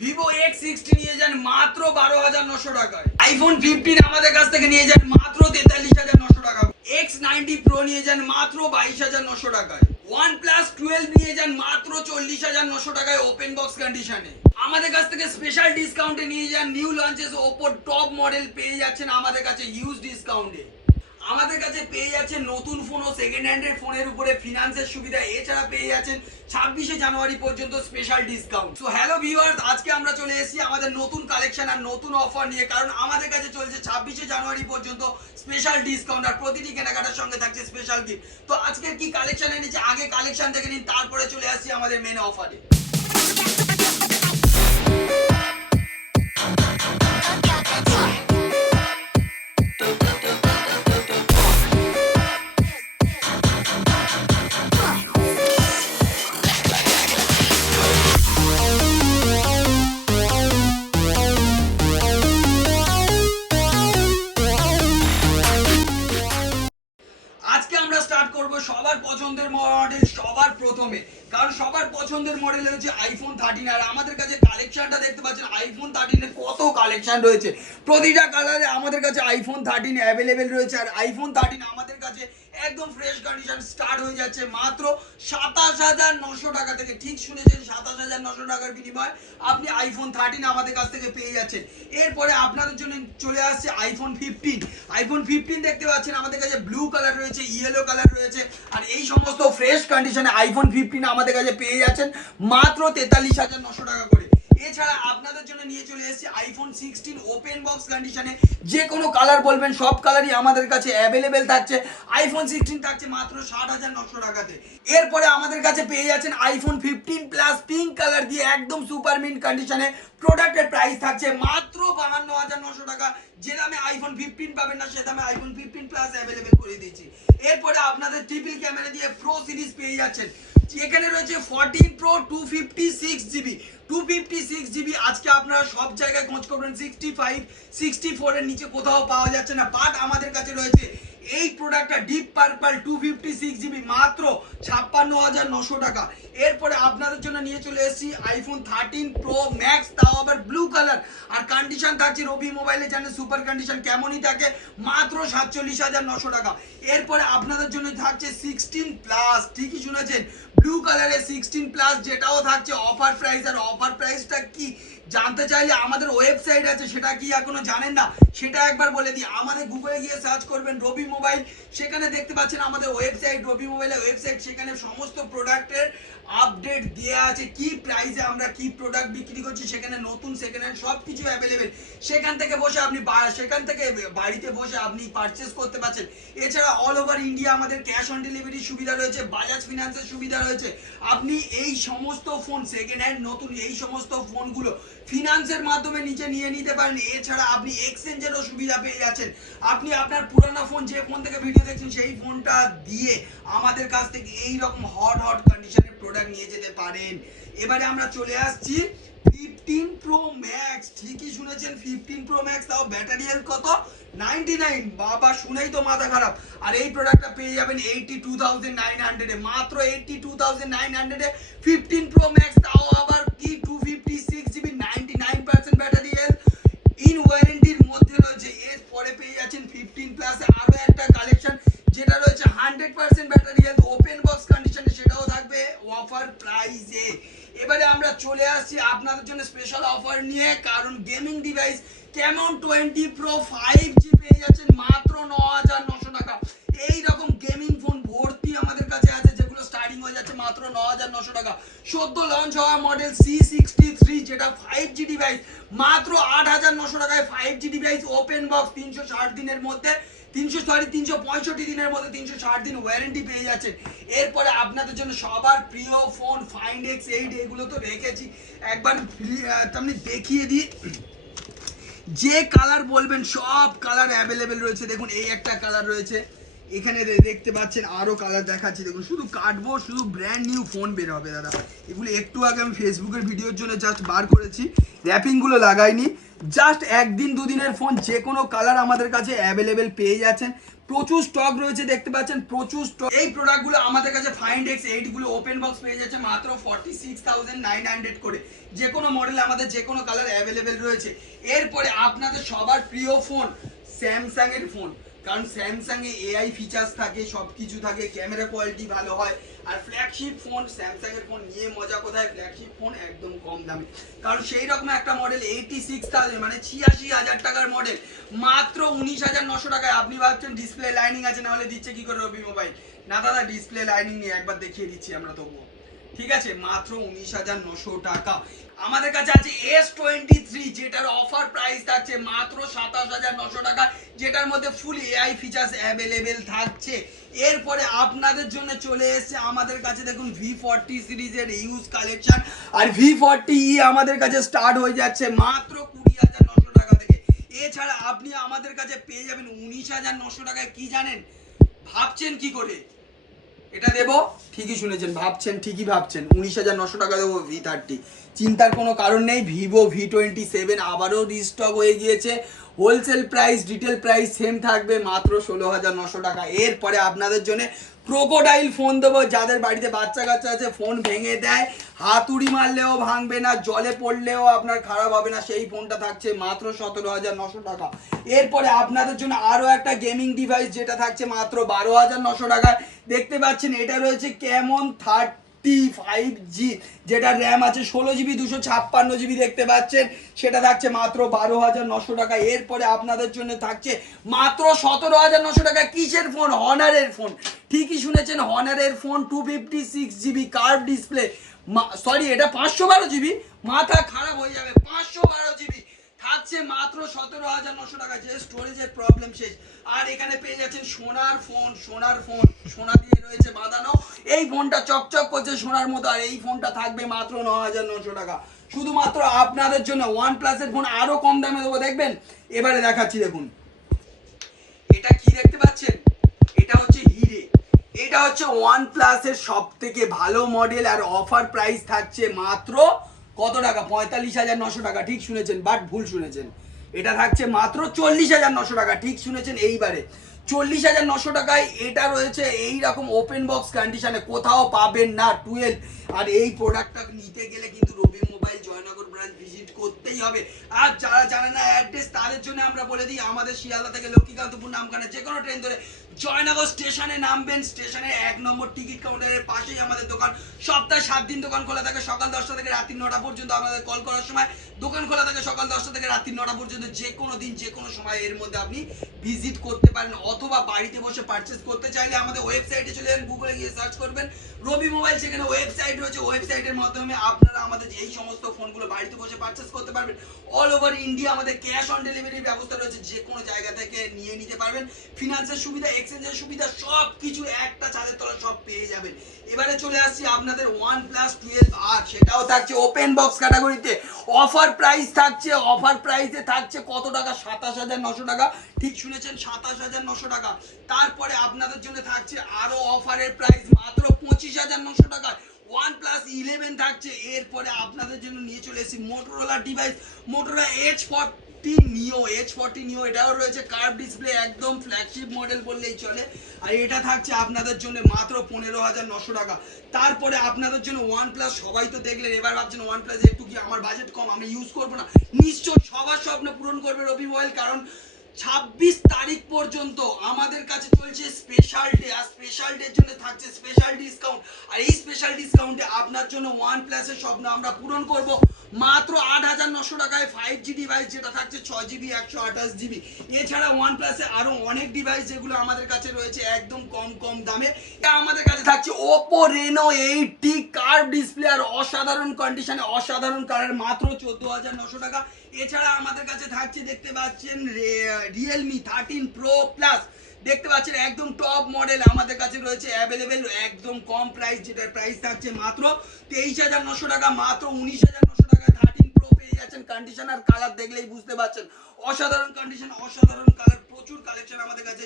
Vivo X sixty নিয়ে যান মাত্র বারো হাজার নশো টাকায়। আইফোন ফিফটিন আমাদের কাছ থেকে নিয়ে যান মাত্র তেতাল্লিশ হাজার নশো টাকা। এক্স নাইনটি প্রো নিয়ে যান মাত্র বাইশ হাজার নশো টাকায়। ওয়ান প্লাস টুয়েলভ নিয়ে যান মাত্র চল্লিশ হাজার নশো টাকায় ওপেন বক্স কন্ডিশনে আমাদের কাছ থেকে স্পেশাল ডিসকাউন্টে নিয়ে যান new launches Oppo top model পেয়ে যাচ্ছেন আমাদের কাছে হিউজ ডিসকাউন্টে আমাদের কাছে পেয়ে যাচ্ছেন নতুন ফোন ও সেকেন্ড হ্যান্ডের ফোনের উপরে ফিনান্সের সুবিধা। এছাড়া পেয়ে যাচ্ছেন ছাব্বিশে জানুয়ারি পর্যন্ত স্পেশাল ডিসকাউন্ট তো হ্যালো ভিউয়ার্স আজকে আমরা চলে এসেছি আমাদের নতুন কালেকশন আর নতুন অফার নিয়ে, কারণ আমাদের কাছে চলছে ছাব্বিশে জানুয়ারি পর্যন্ত স্পেশাল ডিসকাউন্ট আর প্রতিটি কেনাকাটার সঙ্গে থাকছে স্পেশাল গিফট তো আজকের কি কালেকশন এনেছে? আগে কালেকশন দেখে নিন, তারপরে চলে আসছি আমাদের মেন অফারে কারণ সবার পছন্দের মডেল হচ্ছে আইফোন থার্টিন আর আমাদের কাছে কালেকশনটা দেখতে পাচ্ছেন আইফোন থার্টিনের কত কালেকশন রয়েছে। প্রতিটা কালারে আমাদের কাছে আইফোন থার্টিন অ্যাভেলেবেল রয়েছে। আর আইফোন থার্টিন আমাদের কাছে একদম ফ্রেশ কন্ডিশন স্টার্ট হয়ে যাচ্ছে। মাত্র সাতাশ হাজার নশো টাকা থেকে, ঠিক শুনেছেন, সাতাশ হাজার নশো টাকার বিনিময়ে আপনি আইফোন থার্টিন আমাদের কাছ থেকে পেয়ে যাচ্ছেন। এরপরে আপনাদের জন্য চলে আসছে আইফোন ফিফটিন আইফোন ফিফটিন দেখতে পাচ্ছেন, আমাদের কাছে ব্লু কালার রয়েছে ইয়েলো কালার রয়েছে, আর এই সমস্ত ফ্রেশ কন্ডিশনে আইফোন ফিফটিন আমাদের কাছে পেয়ে যাচ্ছেন, মাত্র তেতাল্লিশ হাজার নশো টাকা করে। এছাড়া আপনাদের জন্য নিয়ে চলে এসেছি আইফোন সিক্সটিন ওপেন বক্স কন্ডিশনে যে কোনো কালার বলবেন, সব কালারই আমাদের কাছে অ্যাভেলেবেল থাকছে। আইফোন সিক্সটিন থাকছে মাত্র ষাট হাজার নশো টাকাতে। এরপরে আমাদের কাছে পেয়ে যাচ্ছেন iPhone fifteen plus pink colour দিয়ে একদম সুপার মিন্ট কন্ডিশনে প্রোডাক্টের প্রাইস থাকছে মাত্র বাহান্ন হাজার নশো টাকা। যে দামে আইফোন ফিফটিন পাবেন না, সে দামে আইফোন ফিফটিন প্লাস অ্যাভেলেবেল করে দিয়েছি। এরপরে আপনাদের ট্রিপল ক্যামেরা দিয়ে প্রো সিরিজ পেয়ে যাচ্ছেন। এখানে রয়েছে fourteen pro two fifty six GB two fifty six GB আজকে আপনারা সব জায়গায় খোঁজ করবেন। সিক্সটি ফাইভ সিক্সটি ফোরের নিচে কোথাও পাওয়া যাচ্ছে না। বাট আমাদের কাছে রয়েছে এই প্রোডাক্টটা deep purple two fifty six GB মাত্র ছাপ্পান্ন হাজার নশো টাকা। এরপরে আপনাদের জন্য নিয়ে চলে এসেছি আইফোন থার্টিন প্রো ম্যাক্স তাও আবার ব্লু কালার আর কন্ডিশন থাকছে রবি মোবাইলে জানেন সুপার কন্ডিশন কেমনই থাকে, মাত্র সাতচল্লিশ হাজার নশো টাকা। এরপরে আপনাদের জন্য থাকছে সিক্সটিন প্লাস ঠিকই শুনেছেন? ব্লু কালারের সিক্সটিন প্লাস যেটাও থাকছে অফার প্রাইস আর অফার প্রাইসটা কি? জানতে চাইলে আমাদের ওয়েবসাইট আছে, সেটা কি এখনও জানেন না? সেটা একবার বলে দিই। আমাদের গুগলে গিয়ে সার্চ করবেন রবি মোবাইল সেখানে দেখতে পাচ্ছেন আমাদের ওয়েবসাইট রবি মোবাইলের ওয়েবসাইট। সেখানে সমস্ত প্রোডাক্টের আপডেট দেওয়া আছে। কি প্রাইসে আমরা কি প্রোডাক্ট বিক্রি করছি, সেখানে নতুন সেকেন্ড হ্যান্ড সব কিছু অ্যাভেলেবেল সেখান থেকে বসে আপনি সেখান থেকে বাড়িতে বসে আপনি পারচেস করতে পারছেন। এছাড়া অল ওভার ইন্ডিয়া আমাদের ক্যাশ অন ডেলিভারির সুবিধা রয়েছে বাজাজ ফিনান্সের সুবিধা রয়েছে। আপনি এই সমস্ত ফোন সেকেন্ড হ্যান্ড নতুন এই সমস্ত ফোনগুলো ফিনান্সের মাধ্যমে নিচে নিয়ে নিতে পারেন। এছাড়া আপনি এক্সচেঞ্জেরও সুবিধা পেয়ে যাচ্ছেন। আপনি আপনার পুরানো ফোন যে ফোন থেকে ভিডিও দেখছেন, সেই ফোনটা দিয়ে আমাদের কাছ থেকে এই রকম হট হট কন্ডিশনের প্রোডাক্ট নিয়ে যেতে পারেন। এবারে আমরা চলে আসছি ফিফটিন প্রো ম্যাক্স ঠিকই শুনেছেন ফিফটিন প্রো ম্যাক্স তাও ব্যাটারি হেলথ কত? নাইনটি নাইন বাবা, শুনেই তো মাথা খারাপ। আর এই প্রোডাক্টটা পেয়ে যাবেন এইটটি টু থাউজেন্ড নাইন হান্ড্রেডে মাত্র এইটটি টু থাউজেন্ড নাইন হান্ড্রেডে ফিফটিন প্রো ম্যাক্স তাও আবার কি টু ফিফটি একটা কালেকশন যেটা রয়েছে hundred percent battery health open box কন্ডিশনে সেটাও থাকবে অফার প্রাইসে এবারে আমরা চলে আসছি আপনাদের জন্য স্পেশাল অফার নিয়ে, কারণ গেমিং ডিভাইস কেমন টোয়েন্টি প্রো ফাইভ জি পেয়ে যাচ্ছেন মাত্র ন হাজার নশো টাকা। এই রকম গেমিং ফোন ভর্তি আমাদের কাছে আছে, যেগুলো স্টার্টিং হয়ে যাচ্ছে মাত্র ন হাজার নশো টাকা। সদ্য লঞ্চ হওয়া মডেল সি সিক্সটি থ্রি যেটা ফাইভ জি ডিভাইস মাত্র আট হাজার নশো টাকায় five G device open box তিনশো ষাট দিনের মধ্যে। তিনশো সরি তিনশো পঁয়ষট্টি দিনের মধ্যে তিনশো ষাট দিন ওয়ারেন্টি পেয়ে যাচ্ছেন এরপরে আপনাদের জন্য সবার প্রিয় ফোন ফাইন্ড এক্স এইট এগুলো তো রেখেছি। একবার তেমনি দেখিয়ে দিই। যে কালার বলবেন, সব কালার অ্যাভেলেবেল রয়েছে। দেখুন, এই একটা কালার রয়েছে। এখানে দেখতে পাচ্ছেন আরও কালার দেখাচ্ছি। দেখুন, শুধু কাটবো, শুধু ব্র্যান্ড নিউ ফোন বের হবে, দাদা। এগুলো একটু আগে আমি ফেসবুকের ভিডিওর জন্য জাস্ট বার করেছি। র্যাপিংগুলো লাগাইনি। জাস্ট একদিন দুদিনের ফোন যে কোনো কালার আমাদের কাছে অ্যাভেলেবেল পেয়ে যাচ্ছেন। প্রচুর স্টক রয়েছে, দেখতে পাচ্ছেন, প্রচুর স্টক এই প্রোডাক্টগুলো আমাদের কাছে ফাইন্ড এক্স এইটগুলো ওপেন বক্স পেয়ে যাচ্ছে মাত্র forty six thousand nine hundred করে। যে কোনো মডেল আমাদের যে কোনো কালার অ্যাভেলেবেল রয়েছে। এরপরে আপনাদের সবার প্রিয় ফোন স্যামসাংয়ের ফোন কারণ স্যামসাং এ এআই ফিচার্স থাকে সব কিছু থাকে ক্যামেরা কোয়ালিটি ভালো হয়, আর ফ্ল্যাগশিপ ফোন স্যামসাং এর ফোন নিয়ে মজা কোথায়? ফ্ল্যাগশিপ ফোন একদম কম দামে। কারণ সেই রকম একটা মডেল এইটি সিক্স থাউজেন্ড মানে ছিয়াশি হাজার টাকার মডেল মাত্র উনিশ হাজার নশো টাকায়। আপনি ভাবছেন ডিসপ্লে লাইনিং আছে, না হলে দিচ্ছে কি করে রবি মোবাইল না দাদা ডিসপ্লে লাইনিং নিয়ে একবার দেখিয়ে দিচ্ছি আমরা তবুও। ঠিক আছে? মাত্র উনিশ হাজার নশো টাকা। আমাদের কাছে আছে এস টোয়েন্টি থ্রি যেটার অফার প্রাইস থাকছে মাত্র সাতাশ হাজার নশো টাকা, যেটার মধ্যে ফুল এআই ফিচার্স অ্যাভেলেবেল থাকছে। এরপরে আপনাদের জন্য চলে এসেছে আমাদের কাছে দেখুন ভি ফর্টি সিরিজের ইউজ কালেকশন আর ভি ফর্টি ই আমাদের কাছে স্টার্ট হয়ে যাচ্ছে মাত্র কুড়ি হাজার নশো টাকা থেকে। এছাড়া আপনি আমাদের কাছে পেয়ে যাবেন উনিশ হাজার নশো টাকায়। কি জানেন? ভাবছেন কি করে? এটা দেব? ঠিকই শুনেছেন, ভাবছেন, ঠিকই ভাবছেন। উনিশ হাজার নশো টাকা দেবো ভি থার্টি চিন্তার কোনো কারণ নেই ভিভো ভি টোয়েন্টি সেভেন আবারও রিস্টক হয়ে গিয়েছে। Wholesale price detail price same থাকবে মাত্র ষোলো হাজার নশো টাকা। এরপরে আপনাদের জন্য ক্রোকোডাইল ফোন দেবো। যাদের বাড়িতে বাচ্চা কাচ্চা আছে ফোন ভেঙে দেয়। হাতুড়ি মারলেও ভাঙবে না, জলে পড়লেও আপনার খারাপ হবে না। সেই ফোনটা থাকছে মাত্র সতেরো হাজার নশো টাকা। এরপরে আপনাদের জন্য আরও একটা গেমিং ডিভাইস যেটা থাকছে মাত্র বারো হাজার নশো টাকায়। দেখতে পাচ্ছেন, এটা রয়েছে কেমন থার্টি ফাইভ জি, যেটা র্যাম আছে ষোলো জিবি, দুশো ছাপ্পান্ন জিবি দেখতে পাচ্ছেন। সেটা থাকছে মাত্র বারো হাজার নশো টাকা। এরপরে আপনাদের জন্য থাকছে মাত্র সতেরো হাজার নশো টাকা। কিসের ফোন? হনারের ফোন। ঠিকই শুনেছেন হনারের phone two fifty six GB curve display sorry এটা পাঁচশো বারো জিবি? মাথা খারাপ হয়ে যাবে, পাঁচশো বারো জিবি। থাকছে মাত্র সতেরো হাজার নশো টাকা, যে স্টোরেজের প্রবলেম শেষ। আর এখানে পেয়ে যাচ্ছেন সোনার ফোন সোনার ফোন সোনা দিয়ে রয়েছে বাঁধানো। এই ফোনটা চকচক করছে সোনার মতো, আর এই ফোনটা থাকবে মাত্র ন হাজার নশো টাকা। শুধুমাত্র আপনাদের জন্য ওয়ান প্লাসের ফোন আরও কম দামে দেবো, দেখবেন? এবারে দেখাচ্ছি, দেখুন। এটা কি দেখতে পাচ্ছেন? এটা হচ্ছে হিরে। এটা হচ্ছে ওয়ান প্লাসের সব থেকে ভালো মডেল আর অফার প্রাইস থাকছে মাত্র কত টাকা? পঁয়তাল্লিশ হাজার নশো টাকা। ঠিক শুনেছেন, বাট ভুল শুনেছেন। এটা থাকছে মাত্র চল্লিশ হাজার নশো টাকা। ঠিক শুনেছেন এইবারে। চল্লিশ হাজার নশো টাকায় এটা রয়েছে এই রকম ওপেন বক্স কন্ডিশনে কোথাও পাবেন না টুয়েলভ আর এই প্রোডাক্টটা নিতে গেলে কিন্তু Rabi mobile Joynagar branch visit করতেই হবে। আর যারা জানে না অ্যাড্রেস তাদের জন্য আমরা বলে দিই, আমাদের শিয়ালদা থেকে লক্ষ্মীকান্তপুর নামখানা যে কোনো ট্রেন ধরে জয়নগর স্টেশনে নামবেন। স্টেশনে এক নম্বর টিকিট কাউন্টারের পাশেই আমাদের দোকান। সপ্তাহে সাত দিন দোকান খোলা থাকে, সকাল দশটা থেকে রাত্রি নটা পর্যন্ত আমাদের কল করার সময়। দোকান খোলা থাকে সকাল দশটা থেকে রাত্রি নটা পর্যন্ত। যে কোনো দিন, যে কোনো সময় এর মধ্যে আপনি ভিজিট করতে পারেন অথবা বাড়িতে বসে পারচেস করতে চাইলে আমাদের ওয়েবসাইটে চলে যান গুগলে গিয়ে সার্চ করবেন। রবি মোবাইল সেখানে ওয়েবসাইট রয়েছে। ওয়েবসাইটের মাধ্যমে আপনারা আমাদের এই সমস্ত ফোনগুলো বাড়িতে বসে পারচেস করতে পারবেন। অল ওভার ইন্ডিয়া আমাদের ক্যাশ অন ডেলিভারির ব্যবস্থা রয়েছে, যে কোনো জায়গা থেকে নিয়ে নিতে পারবেন। ফিনান্সের সুবিধা এক্সচেঞ্জের সুবিধা সব কিছু একটা ছাদের তলা সব পেয়ে যাবেন। এবারে চলে আসছি আপনাদের ওয়ান প্লাস টুয়েলভ আর সেটাও থাকছে ওপেন বক্স ক্যাটাগরিতে অফার প্রাইস থাকছে অফার প্রাইসে থাকছে কত টাকা? সাতাশ হাজার নশো টাকা। ঠিক শুনেছেন, সাতাশ হাজার নশো টাকা। তারপরে আপনাদের জন্য থাকছে আরও অফারের প্রাইস মাত্র পঁচিশ হাজার নশো টাকা ওয়ান প্লাস ইলেভেন থাকছে। এরপরে আপনাদের জন্য নিয়ে চলে এসেছি Motorola device Motorola edge forty neo edge forty neo এটাও রয়েছে কার্ভ ডিসপ্লে একদম ফ্ল্যাগশিপ মডেল বললেই চলে। আর এটা থাকছে আপনাদের জন্য মাত্র পনেরো হাজার নশো টাকা। তারপরে আপনাদের জন্য ওয়ান প্লাস সবাই তো দেখলেন, এবার ভাবছেন ওয়ান প্লাস একটু কি আমার বাজেট কম, আমি ইউজ করব না। নিশ্চয় সবার স্বপ্ন পূরণ করবে রবি মোবাইল কারণ ছাব্বিশ তারিখ পর্যন্ত আমাদের কাছে চলছে স্পেশাল ডে আর স্পেশাল ডের জন্য থাকছে স্পেশাল ডিসকাউন্ট আর এই স্পেশাল ডিসকাউন্টে আপনার জন্য ওয়ান প্লাসের স্বপ্ন আমরা পূরণ করব। মাত্র আট হাজার নশো টাকায় ফাইভ জি ডিভাইস যেটা থাকছে, ছয় জিবি একশো আঠাশ জিবি এছাড়া ওয়ান প্লাসে আরও অনেক ডিভাইস যেগুলো আমাদের কাছে রয়েছে, একদম কম কম দামে। আমাদের কাছে থাকছে Oppo Reno eighty curve display আর অসাধারণ কন্ডিশনে অসাধারণ কালার মাত্র চোদ্দ হাজার নশো টাকা। এছাড়া আমাদের কাছে থাকছে, দেখতে পাচ্ছেন রিয়েলমি থার্টিন প্রো প্লাস দেখতে পাচ্ছেন একদম টপ মডেল আমাদের কাছে রয়েছে অ্যাভেলেবেল একদম কম প্রাইস যেটার প্রাইস থাকছে মাত্র তেইশ হাজার নশো টাকা, মাত্র উনিশ হাজার নশো টাকা পেয়ে যাচ্ছেন কন্ডিশন আর কালার দেখলেই বুঝতে পারছেন। অসাধারণ কন্ডিশন অসাধারণ কালার প্রচুর কালেকশন আমাদের কাছে।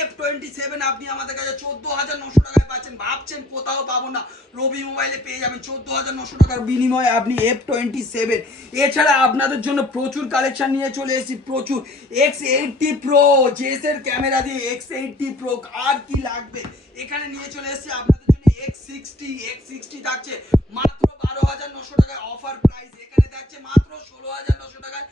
এফ টোয়েন্টি সেভেন আপনি আমাদের কাছে চোদ্দ হাজার নশো টাকায় পাচ্ছেন। ভাবছেন কোথাও পাবো না। রবি মোবাইলে পেয়ে যাবেন চোদ্দ হাজার নশো টাকার বিনিময়ে আপনি এফ টোয়েন্টি সেভেন এছাড়া আপনাদের জন্য প্রচুর কালেকশন নিয়ে চলে এসেছি, প্রচুর। এক্স এইটটি প্রো জেসের ক্যামেরা দিয়ে এক্স এইটটি প্রো আর কি লাগবে? এখানে নিয়ে চলে এসেছি, আপনাদের জন্য এক্স সিক্সটি এক্স সিক্সটি থাকছে। মাত্র বারো হাজার নশো টাকায় অফার প্রাইস এখানে মাত্র ষোলো হাজার নশো টাকায়।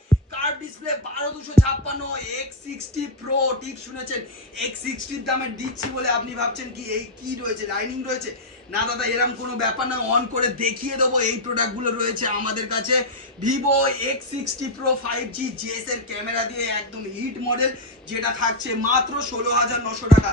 ডিসপ্লে বারো দুশো ছাপ্পান্ন এক্স সিক্সটি প্রো ঠিক শুনেছেন? এক্স সিক্সটির দামে দিচ্ছি বলে আপনি ভাবছেন কি এই কি রয়েছে? লাইনিং রয়েছে? না দাদা এরকম কোনো ব্যাপার না অন করে দেখিয়ে দেবো এই প্রোডাক্টগুলো রয়েছে আমাদের কাছে। Vivo X sixty pro five G জিএসের camera দিয়ে একদম হিট মডেল যেটা থাকছে মাত্র ষোলো হাজার নশো টাকা।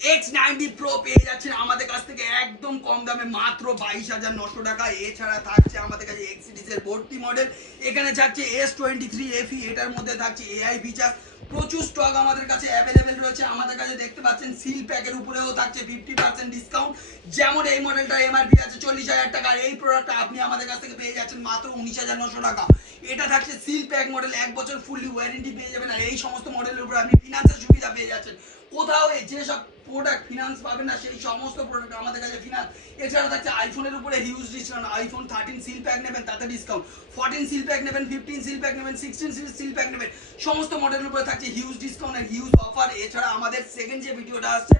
এক্স নাইনটি প্রো পেয়ে যাচ্ছেন আমাদের কাছ থেকে একদম কম দামে মাত্র বাইশ হাজার নশো টাকা। এছাড়া থাকছে আমাদের কাছে এক্স সিরিজের ভর্তি মডেল এখানে থাকছে এস টোয়েন্টি থ্রি এফি এটার মধ্যে থাকছে এআই ফিচার প্রচুর স্টক আমাদের কাছে অ্যাভেলেবেল রয়েছে। আমাদের কাছে দেখতে পাচ্ছেন সিল প্যাকের উপরেও থাকছে ফিফটি পার্সেন্ট ডিসকাউন্ট যেমন এই মডেলটা এমআরপি আছে চল্লিশ হাজার টাকা। এই প্রোডাক্টটা আপনি আমাদের কাছ থেকে পেয়ে যাচ্ছেন মাত্র উনিশ হাজার নশো টাকা। এটা থাকছে সিল প্যাক মডেল এক বছর ফুললি ওয়ারেন্টি পেয়ে যাবেন। আর এই সমস্ত মডেলের উপরে আপনি ফিনান্সের সুবিধা পেয়ে যাচ্ছেন। কোথাও যেসব প্রোডাক্ট ফিনান্স পাবেন না, সেই সমস্ত প্রোডাক্ট আমাদের কাছে ফিনান্স এছাড়া থাকছে আইফোনের উপরে huge discount iPhone thirteen seal pack নেবেন, তাতে ডিসকাউন্ট ফোরটিন সিল প্যাক নেবেন ফিফটিন সিল প্যাক নেবেন সিক্সটিন সিল সিল প্যাক নেবেন। সমস্ত মডেলের উপরে থাকছে হিউজ ডিসকাউন্ট আর হিউজ অফার এছাড়া আমাদের সেকেন্ড যে ভিডিওটা আসছে,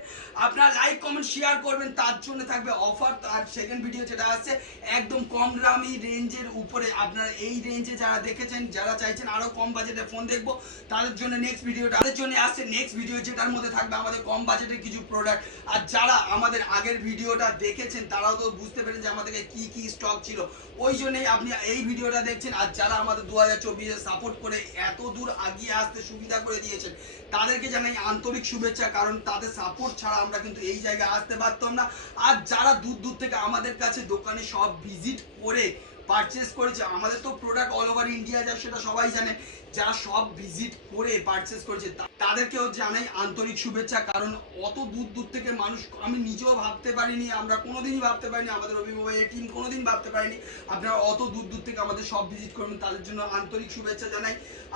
আপনারা লাইক কমেন্ট শেয়ার করবেন, তার জন্য থাকবে অফার আর সেকেন্ড ভিডিও যেটা আসছে, একদম কম দামি রেঞ্জের উপরে। আপনারা এই রেঞ্জে যারা দেখেছেন, যারা চাইছেন আরও কম বাজেটের ফোন দেখব, তাদের জন্য নেক্সট ভিডিওটা তাদের জন্য আসছে নেক্সট ভিডিও যেটার মধ্যে থাকবে আমাদের কম বাজেটের কিছু প্রোডাক্ট আর যারা আমাদের আগের ভিডিওটা দেখেছেন, তারাও তো বুঝতে পেরেন যে আমাদের কি কি স্টক ছিল। ওই জন্যই আপনি এই ভিডিওটা দেখছেন। আর যারা আমাদের দু হাজার চব্বিশে সাপোর্ট করে এত দূর আগিয়ে আসতে সুবিধা করে দিয়েছেন, তাদেরকে জানাই আন্তরিক শুভেচ্ছা, কারণ তাদের সাপোর্ট ছাড়া আমরা কিন্তু এই জায়গায় আসতে পারতাম না। আর যারা দূর দূর থেকে আমাদের কাছে দোকানে সব ভিজিট করে পারচেস করেছে, আমাদের তো প্রোডাক্ট অল ওভার ইন্ডিয়া যায়, সেটা সবাই জানে। যারা সব ভিজিট করে পারচেস করেছে তাদেরকেও জানাই আন্তরিক শুভেচ্ছা, কারণ অত দূর দূর থেকে মানুষ, আমি নিজেও ভাবতে পারিনি, আমরা কোনোদিনই ভাবতে পারিনি, আমাদের মোবাইলের টিম কোনোদিন ভাবতে পারিনি, আপনারা অত দূর দূর থেকে আমাদের সব ভিজিট করবেন, তাদের জন্য আন্তরিক শুভেচ্ছা জানাই।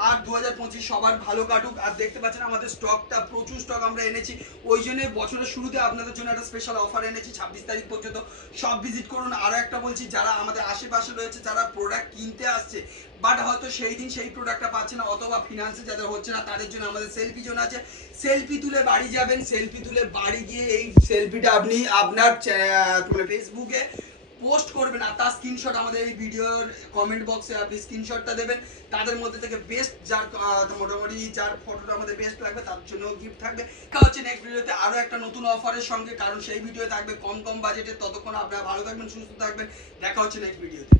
আর দু হাজার পঁচিশ সবার ভালো কাটুক, আর দেখতে পাচ্ছেন আমাদের স্টকটা প্রচুর স্টক আমরা এনেছি, ওই জন্য বছরের শুরুতে আপনাদের জন্য একটা স্পেশাল অফার এনেছি, ছাব্বিশ তারিখ পর্যন্ত। সব ভিজিট করুন আরও একটা বলছি, যারা আমাদের আশেপাশে রয়েছে, যারা প্রোডাক্ট কিনতে আসছে বাট হয়তো সেই দিন সেই প্রোডাক্টটা পাচ্ছে না, অথবা ফিনান্সে যাদের হচ্ছে না, তাদের জন্য আমাদের সেলফি জোন আছে। সেলফি তুলে বাড়ি যাবেন সেলফি তুলে বাড়ি গিয়ে এই সেলফিটা আপনি আপনার ফেসবুকে পোস্ট করবেন, আর তার স্ক্রিনশট আমাদের এই ভিডিওর কমেন্ট বক্সে আপনি স্ক্রিনশটটা দেবেন। তাদের মধ্যে থেকে বেস্ট যার মোটামুটি যার ফটোটা আমাদের বেস্ট লাগবে, তার জন্য গিফট থাকবে। দেখা হচ্ছে নেক্সট ভিডিওতে আরও একটা নতুন অফারের সঙ্গে, কারণ সেই ভিডিও থাকবে কম কম বাজেটে ততক্ষণ আপনারা ভালো থাকবেন, সুস্থ থাকবেন। দেখা হচ্ছে নেক্সট ভিডিওতে